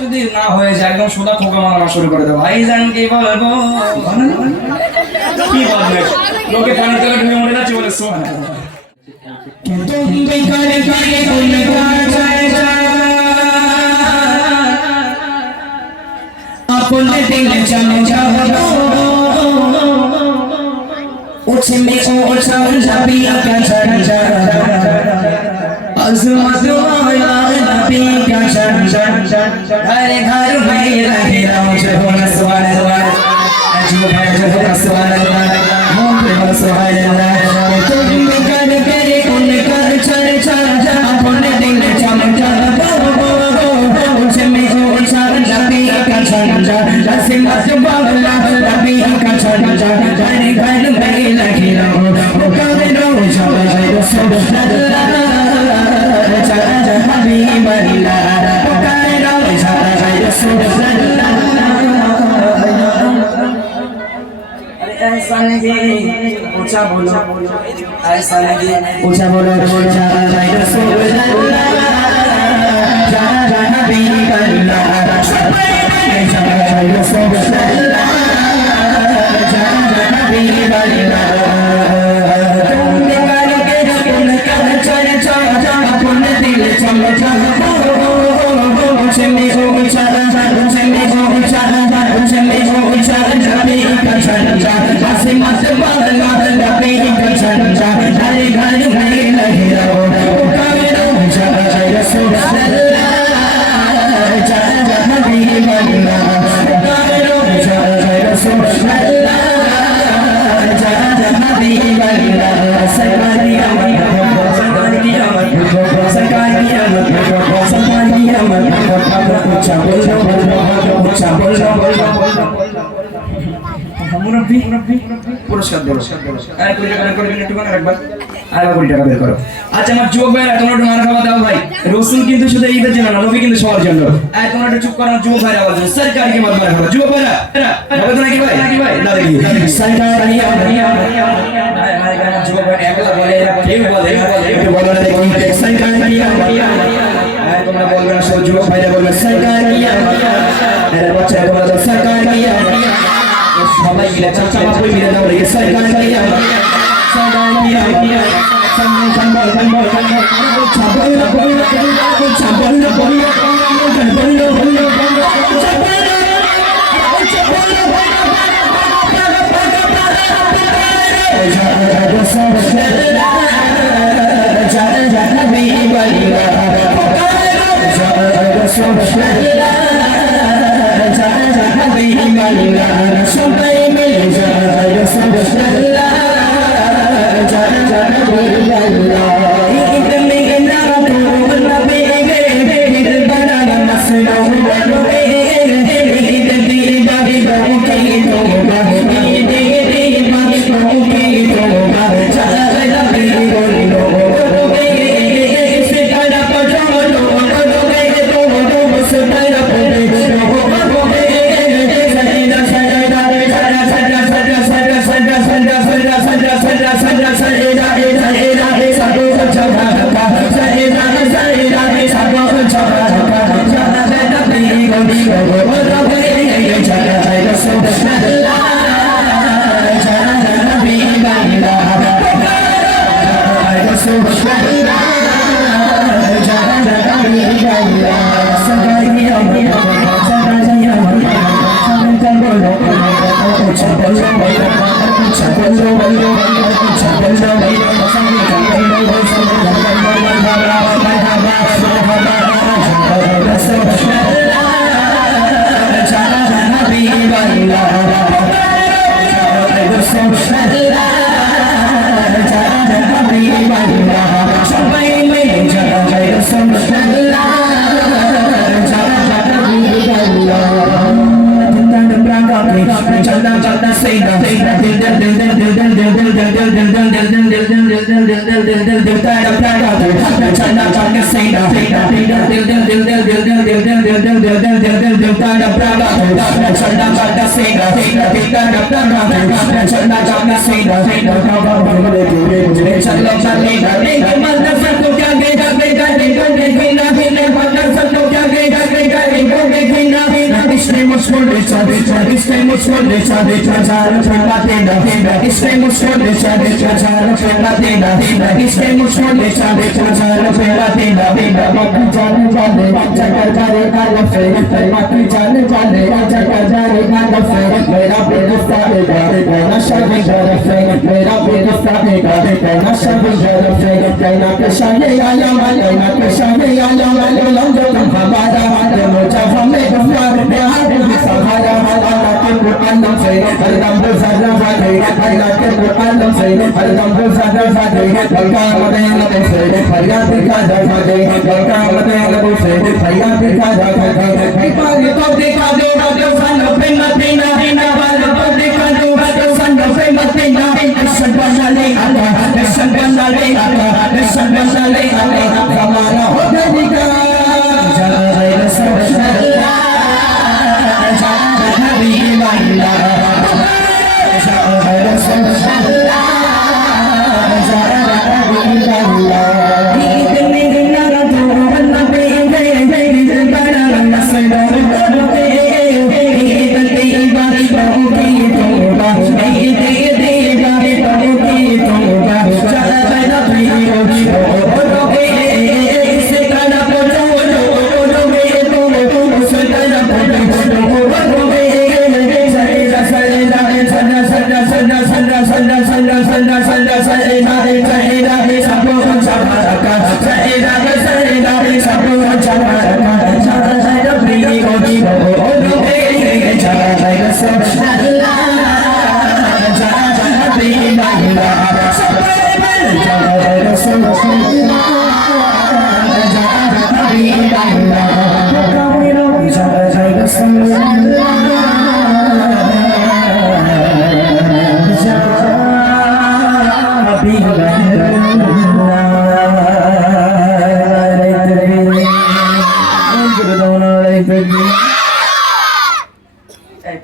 যদি না হয়ে যায় একদম সোজা খোকা মারা শুরু করে দেবো ভাইজান কি বলবো কি বলবে লোকে পানি তলে ঢুকে মরে যাচ্ছে বলে সোহান अपने दिल चले जाओ उसमें और नबी का झंडा अज़मत वाला नबी का झंडा हर घर में रहे रोज हो सुभान अल्लाह अजूब है जो सुभान अल्लाह मोहम्मद सुभान अल्लाह तुम कर करे उनका चर्चा अपने दिल चले जाओ उसमें और नबी का झंडा अज़मत वाला नबी का झंडा हर घर में रहे रोज हो सुभान अल्लाह हबीब अल्लाह पुकारे रोज सुभान अल्लाह ऐसा नहीं ऊंचा बोलो ऐसा नहीं ऊंचा बोलो सुभान अल्लाह हबीब अल्लाह सुभान अल्लाह हबीब अल्लाह পুরস্কার দেবো আরে কোটি টাকা করে একটু বানা রাখবা আর কোটি টাকা বের করো আচ্ছা আমার যুবক ভাইরা তোমরা একটু মারা খাওয়া দাও ভাই রাসূল কিন্তু শুধু ঈদের জন্য না নবী কিন্তু সবার জন্য আর তোমরা একটু চুপ করো যুবক ভাইরা আওয়াজ সরকার কি মার মারা খাওয়া যুবক ভাইরা হবে তো নাকি ভাই দাও দেখি সরকার যুবক ভাই একলা বলে কেউ বলে একটু বলো না দেখি সরকার তোমরা বলবে না সব যুবক ভাইরা বলবে সরকার এর বাচ্চারা বলবে সরকার সবাই মিলে চাচা বাবু মিলে দাও রে সরকার Challa challa मुझको निशा दे चार बातें नहीं इसमें मुझको निशा दे चार बातें नहीं इसमें मुझको निशा दे चार बातें नहीं बाकी जाने जाने चक्कर जाने का लफेर बाकी जाने जाने चक्कर जाने का लफेर मेरा बेगुस्सा है नशा भी जरफ है मेरा बेगुस्सा है नशा भी जरफ है कहना के शाने आया कहना के शाने आया लंबो तुम हमारा मुझे हमें गुफ्तार प्यार भी सहारा अल्लाह के कुरान से हरदम गुज़ारा वादे अल्लाह के कुरान से हरदम गुज़ारा वादे बल्का मदे से फरियाद का दफा दे बल्का मदे से फरियाद का दफा दे पानी तो देखा दो सन पे मदीना ना वाला तो देखा दो सन पे मदीना सन बना ले सन बना ले सन बना ले हमारा हो गया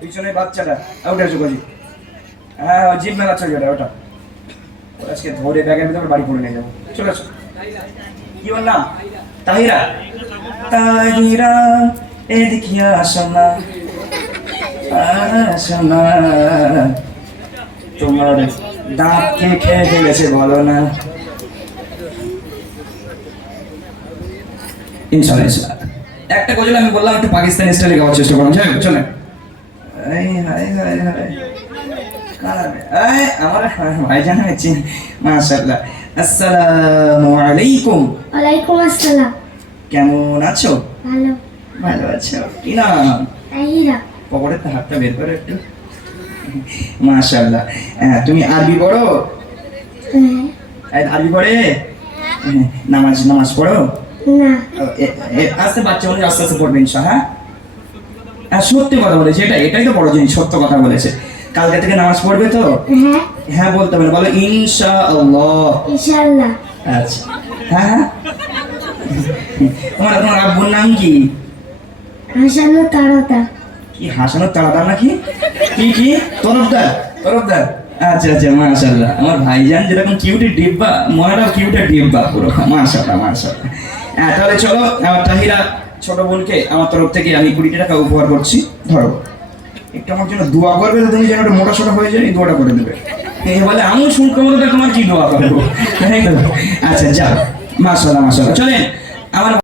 পিছনে বাচ্চাটা ওটা যোগাযোগ হ্যাঁ জিপ মেলাচ্ছে ওটা আজকে ধরে ব্যাগের ভিতরে বাড়ি করে নিয়ে যাবো চলে আসো কি বল না তাহিরা তাহিরা এদিকে আসো না তোমার দাঁত কে খেয়ে ফেলেছে বলো না ইনশাআল্লাহ একটা গজল আমি বললাম একটু পাকিস্তানি স্টাইলে গাওয়ার চেষ্টা করুন যাই চলে এই হাই হাই হাই এই আমার ভাইজান আছে মাশাআল্লাহ আসসালামু আলাইকুম ওয়ালাইকুম আসসালাম কেমন আছো ভালো ভালো আছো কি নাম তাহিরা পকেটের তো হাতটা বের করে একটু মাশাআল্লাহ তুমি আরবি পড়ো আরবি পড়ে নামাজ পড়ো না আস্তে বাচ্চা হলে আস্তে আস্তে পড়বে ইনশাআল্লাহ হ্যাঁ সত্যি কথা বলেছে এটাই তো বড় জিনিস সত্য কথা বলেছে কালকে থেকে নামাজ পড়বে তো হ্যাঁ বলতে হবে বলো ইনশাআল্লাহ ইনশাআল্লাহ আচ্ছা হ্যাঁ তোমার আব্বুর নাম কি হাসানো তাড়াতাড় কি হাসানোর তাড়াতাড় নাকি কি তরফদার আচ্ছা আচ্ছা মাশাআল্লাহ আমার ভাইজান যেরকম কিউটের ডিব্বা মহারাজ কিউটের ডিব্বা পুরো মাশাআল্লাহ তাহলে চলো আমার তাহিরা ছোট বোনকে আমার তরফ থেকে আমি 20 টাকা উপহার করছি ধরো একটু আমার জন্য দোয়া করবে তো তুমি যেন একটু মোটা সোটা হয়ে যায় এই দোয়াটা করে দেবে এই বলে আমি শুনতে তোমার কি দোয়া করবো আচ্ছা যাও মাশাআল্লাহ চলেন আমার